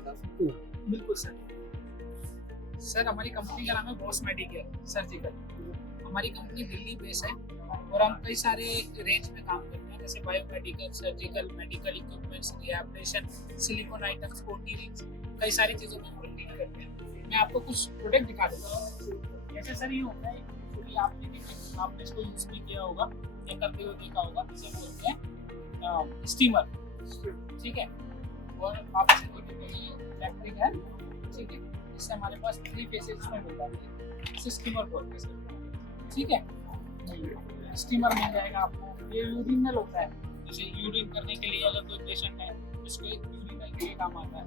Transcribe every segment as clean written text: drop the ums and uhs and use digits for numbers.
बता सकते हो? बिल्कुल सर हमारी कंपनी का नाम है बॉस मेडिकेयर सर्जिकल। हमारी कंपनी दिल्ली बेस है और हम कई सारे रेंज में काम करते हैं, जैसे biomedical, surgical, medical equipments, rehabilitation, silicon items, potty rings, कई सारी चीज़ों में हम डील करते हैं। मैं आपको कुछ प्रोडक्ट दिखा देता हूँ। जैसे सर ये होता है, क्योंकि आपने इसको यूज़ भी किया होगा या करते हुए देखा होगा, इसे बोलते हैं स्टीमर। ठीक है, और आप इसे देखिए इलेक्ट्रिक है। ठीक है, इससे हमारे पास 3 फेसेस में मिल जाती है। इसे स्टीमर बोलते हैं सर। ठीक है, स्टीमर मिल जाएगा आपको। ये यूरिनल होता है, जैसे यूरिन करने के लिए अगर कोई पेशेंट है उसको यूरिनल के लिए काम आता है।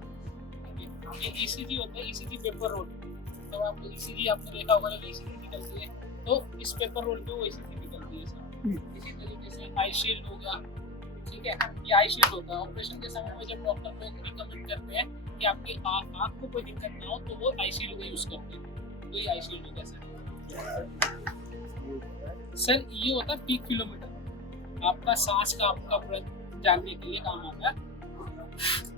ये ईसीजी होता है, ईसीजी पेपर रोल। तो आप ईसीजी आपने देखा होगा, जब ईसीजी निकलती है तो इस पेपर रोल पे वो ईसीजी निकलती है सर। इसी तरीके से आई शील्ड हो गया। ठीक है, ये आई शील्ड होता है। ऑपरेशन के समय में जब डॉक्टर को रिकमेंड करते हैं कि आपकी आँख को कोई दिक्कत ना हो तो वो आई शील्ड का यूज़ करते हैं। तो ये आई शील्ड होता है सर। ये होता है पीक किलोमीटर, आपका सांस का आपका ब्रेथ जानने के लिए काम आता है।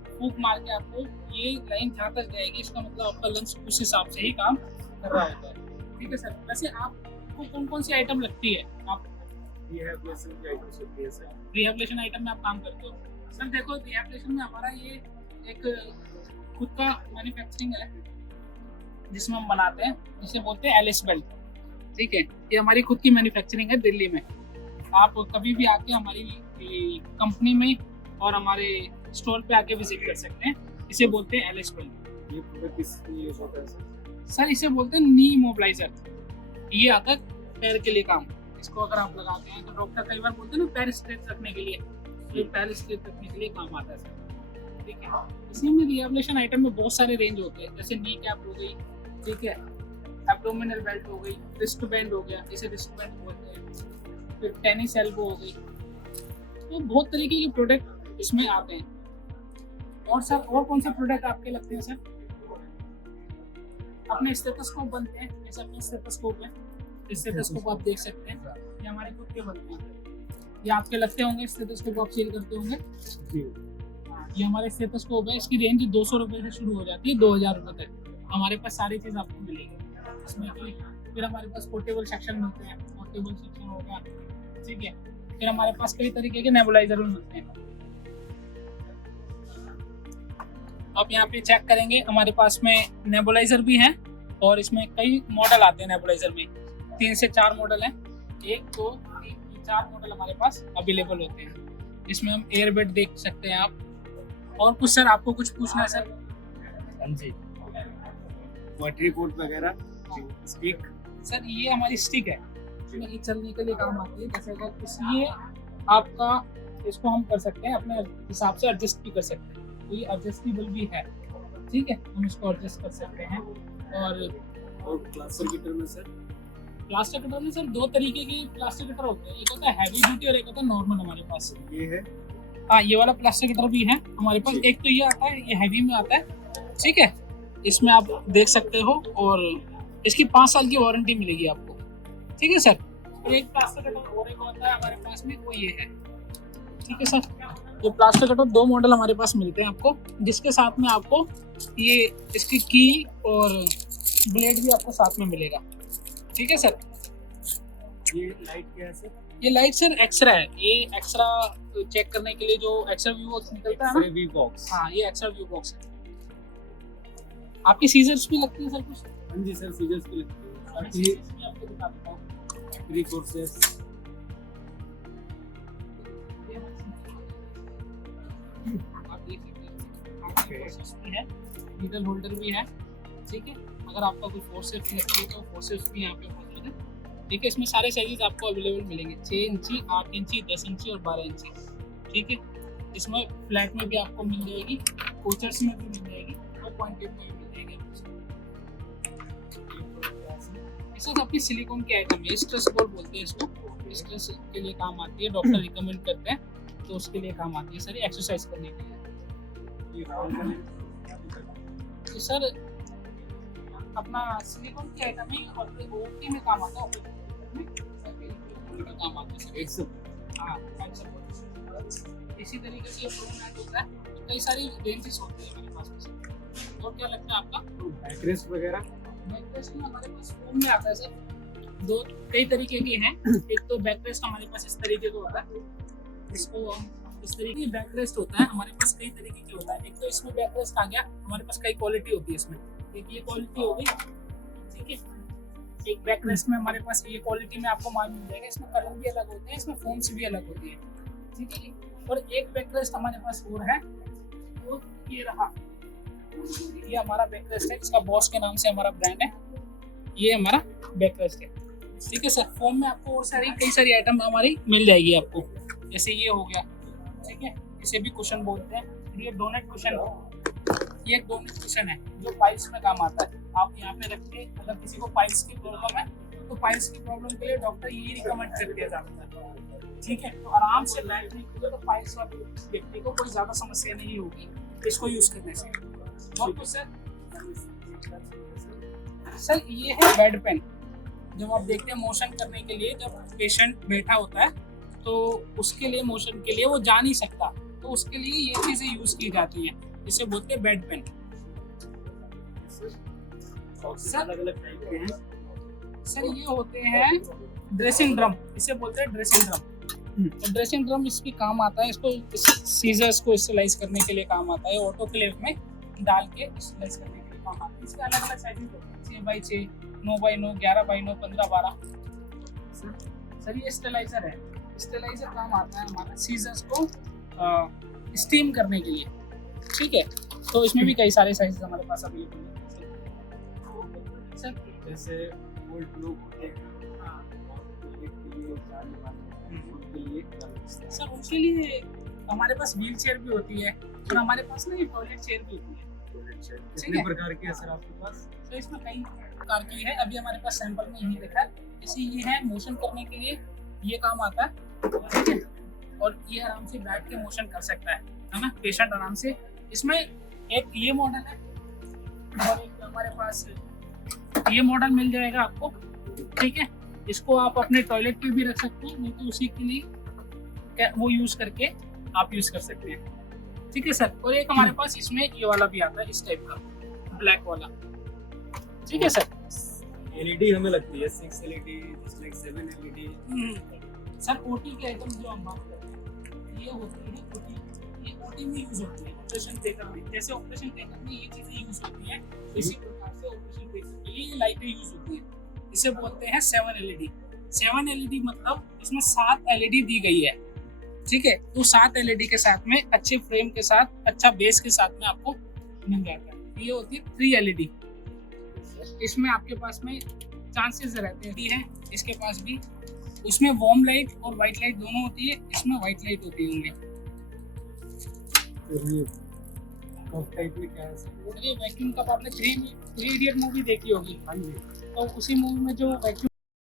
फूंक मार के आपको ये लाइन जहाँ तक जाएगी, इसका मतलब आपका लंग्स उस हिसाब से ही काम कर रहा होता है। ठीक है सर, वैसे आपको कौन कौन सी आइटम लगती है? आप रिहैबिलिटेशन की आइटम्स होती है सर। रिहैबिलिटेशन आइटम में आप काम करते हो सर? देखो, रिहैबिलिटेशन में हमारा ये एक खुद का मैन्युफैक्चरिंग है जिसमें हम बनाते हैं, जिसे बोलते हैं एलिस बेल्ट। ठीक है, ये हमारी खुद की मैन्युफैक्चरिंग है दिल्ली में। आप कभी भी आके हमारी कंपनी में और हमारे स्टोर पे आके विजिट कर सकते हैं। इसे बोलते हैं एलिस बेल्ट। ये प्रोडक्ट किस लिए यूज होता है सर? सर इसे बोलते हैं नी इमोबिलाइजर। ये आता है पैर के लिए काम। इसको अगर आप लगाते हैं तो डॉक्टर कई बार बोलते हैं ना पैर स्ट्रेट रखने के लिए, तो पैर स्ट्रेट रखने के लिए काम आता है सर। ठीक है, इसी में रिहैबिलिटेशन आइटम में बहुत सारे रेंज होते हैं, जैसे नी कैप हो गई, ठीक है, एब्डोमिनल बेल्ट हो गई, रिस्ट बैंड हो गया, इसे रिस्ट बैंड बोलते हैं, फिर टेनिस एल्बो हो गई। तो बहुत तरीके के प्रोडक्ट इसमें आते हैं। और सर और कौन से प्रोडक्ट आपके लगते हैं सर? अपने स्टेथोस्कोप बनते हैं, जैसे अपने स्टेथोस्कोप है, स्टेथोस्कोप आप देख सकते हैं, ये हमारे खुद के बनते हैं। ये आपके लगते होंगे स्टेथोस्कोप, आप सेल करते होंगे जी। ये हमारे स्टेथोस्कोप है, इसकी रेंज 200 रुपये से शुरू हो जाती है 2000 रुपये तक। हमारे पास सारी चीज़ आपको मिलेगी इसमें। फिर हमारे पास पोर्टेबल सेक्शन मिलते हैं, पोर्टेबल सेक्शन हो गया। ठीक है, फिर हमारे पास कई तरीके के नेबुलाइजर भी मिलते हैं। आप यहाँ पे चेक करेंगे, हमारे पास में नेबुलाइजर भी है और इसमें कई मॉडल आते हैं। नेबुलाइजर में 3 से 4 मॉडल हैं, 1 2 3 4 मॉडल हमारे पास अवेलेबल होते हैं। इसमें हम एयरबेड देख सकते हैं आप। और कुछ सर आपको कुछ पूछना है सर? हाँ जी, वाटरी बोर्ड वगैरह, स्टिक। सर ये हमारी स्टिक है, इसमें ये चलने के लिए काम आती है। जैसे अगर इसलिए आपका इसको हम कर सकते हैं, अपने हिसाब से एडजस्ट भी कर सकते हैं। तो ये एडजस्टेबल भी है। ठीक है, हम इसको एडजस्ट कर सकते हैं। और प्लास्टर कटर में सर? प्लास्टर कटर में सर 2 तरीके की प्लास्टर कटर होते हैं, एक होता है हैवी ड्यूटी और एक होता है नॉर्मल। हमारे पास ये है, हाँ, ये वाला प्लास्टर कटर भी है हमारे पास। एक तो ये आता है, ये हैवी में आता है। ठीक है, इसमें आप देख सकते हो और इसकी 5 साल की वारंटी मिलेगी आपको। ठीक है सर, और एक प्लास्टर कटर और एक होता है हमारे पास में, वो ये है। ठीक है सर, ये प्लास्टर कटर 2 मॉडल हमारे पास मिलते हैं आपको, जिसके साथ में आपको ये इसकी की और ब्लेड भी आपको साथ में मिलेगा। ठीक है सर, ये लाइट क्या है सर? ये लाइट सर एक्सरा है। ये एक्सरा चेक करने के लिए जो एक्सरा व्यू बॉक्स निकलता है ना, वी बॉक्स। हाँ, ये एक्सरा व्यू बॉक्स है। आपकी सीजर्स भी लगती है सर कुछ? हाँ जी सर, सीजर्स भी लगती है। बाकी सीजर्स भी आपको दिखा देता हूँ। 3 कोर्सेस। आप देख सकते हैं, आपके कोर्सेस भी है, नीडल होल्डर भी है। ठीक है, अगर आपका कोई फोर्सेप्स लगती है तो फोर्सेप्स भी यहाँ पे मौजूद है। ठीक है, इसमें सारे साइजेस आपको अवेलेबल मिलेंगे, 6 इंची, 8 इंची, 10 इंची और 12 इंची। ठीक है, इसमें फ्लैट में भी आपको मिल जाएगी, कोचर्स में भी मिल जाएगी और पॉइंटेड में भी मिल जाएगी। इसमें आपकी सिलिकॉन की आइटम है, स्ट्रेस बॉल बोलते हैं इसको। स्ट्रेस के लिए काम आती है, डॉक्टर रिकमेंड करते हैं तो उसके लिए काम आती है सर, एक्सरसाइज करने के लिए। तो सर अपना सिलिकॉन की आइटम है और ओटी में काम आता है, काम आता है सर। 100। हाँ, इसी तरीके से प्रोग्राम होता है। तो कई सारी रेंजेस होती है हमारे पास में। और क्या लगता है आपका? बैकरेस्ट वगैरह बैकरेस्ट में हमारे पास फोम में आता है सर, दो कई तरीके के हैं। एक तो बैकरेस्ट हमारे पास इस तरीके का होता है, इसको हम इस तरीके की बैकरेस्ट होता है हमारे पास, कई तरीके के होता है। एक तो इसमें बैकरेस्ट आ गया, हमारे पास कई क्वालिटी होती है इसमें। एक ये क्वालिटी हो गई, ठीक है। एक बैकरेस्ट में हमारे पास ये क्वालिटी में आपको मालूम मिल जाएगा, इसमें कलर भी अलग होते हैं, इसमें फोम्स भी अलग होती है, ठीक है। और एक बैकरेस्ट हमारे पास और है, वो ये रहा, ये हमारा बैकरेस्ट है, इसका बॉस के नाम से हमारा ब्रांड है, ये हमारा बैकरेस्ट है, ठीक है सर। फोम में आपको और सारी कई सारी आइटम हमारी मिल जाएगी आपको, जैसे ये हो गया, ठीक है, इसे भी कुशन बोलते हैं। ये डोनेट कुशन है, ये एक डोनेट कुशन है जो पाइल्स में काम आता है। आप यहाँ पे रख के, अगर किसी को पाइल्स की प्रॉब्लम है तो पाइल्स की प्रॉब्लम के लिए डॉक्टर यही रिकमेंड कर दिया जाता है, ठीक है। तो आराम से बैठने के लिए तो पाइल्स वाले व्यक्ति को कोई ज्यादा समस्या नहीं होगी इसको यूज करने से। और तो सर ये है बेड पेन, जब आप देखते हैं मोशन करने के लिए, जब पेशेंट बैठा होता है तो उसके लिए मोशन के लिए वो जा नहीं सकता, तो उसके लिए ये चीजें यूज की जाती हैं, इसे बोलते हैं बेड पेन। सर अलग अलग टाइप के हैं सर ये होते हैं ड्रेसिंग ड्रम, इसे बोलते हैं ड्रेसिंग ड्रम। तो ड्रेसिंग ड्रम इसकी काम आता है, इसको सीजर्स को स्लाइस करने के लिए काम आता है, ऑटोक्लेव में डाल के स्लाइस करने के लिए काम आता है। इसके अलग अलग साइजेस होते हैं, 6x6, 9x9, 11x9, 15x12। Sir ये स्टेलाइजर है, स्टेलाइजर काम आता है हमारा सीजर्स को स्टीम करने के लिए, ठीक है। तो इसमें भी कई सारे साइजेस हमारे पास अवेलेबल है सर। जैसे ओल्ड लोग होते हैं, हाँ टॉयलेट के लिए जाने वाले, उनके लिए सर, उनके लिए हमारे पास व्हील चेयर भी होती है, और हमारे पास ना ये टॉयलेट चेयर भी होती है। कितने प्रकार की है सर आपके पास? तो इसमें कई प्रकार की है, अभी हमारे पास सैंपल में यही देखा है। जैसे ये है मोशन करने के लिए, ये काम आता है, ठीक है। और ये आराम से बैठ के मोशन कर सकता है ना पेशेंट आराम से। इसमें एक ये मॉडल है, और एक हमारे पास ये मॉडल मिल जाएगा आपको, ठीक है। इसको आप अपने टॉयलेट पे भी रख सकते हैं, नहीं तो उसी के लिए वो यूज करके आप यूज कर सकते हैं, ठीक है सर। और एक हमारे पास इसमें ये वाला भी आता है, इस टाइप का ब्लैक वाला, ठीक है सर। एलईडी हमें लगती है 6 LED, just like 7 LED. Sir OT के आइटम जो हम बात करते हैं, ये होती है ओटी, ये ओटी में यूज होती है, ऑपरेशन थिएटर में। जैसे ऑपरेशन थिएटर में ये चीजें यूज होती हैं, इसी प्रकार से ऑपरेशन थिएटर के लिए लाइटें यूज होती है। इसे बोलते हैं 7 एलईडी। 7 एलईडी मतलब इसमें 7 एलईडी दी गई है, ठीक है। तो 7 एलईडी के साथ में अच्छे फ्रेम के साथ, अच्छा बेस के साथ में आपको मिल जाता है। ये होती है 3 एलईडी। इसमें आपके पास में चांसेस रहते हैं, इसके पास भी, उसमें वार्म लाइट और वाइट लाइट दोनों होती है, इसमें वाइट लाइट होती होंगी। ये कप टाइप में क्या है सर? ये वैक्यूम कप आपने थ्री इडियट मूवी देखी होगी, हाँ जी। तो उसी मूवी में जो वैक्यूम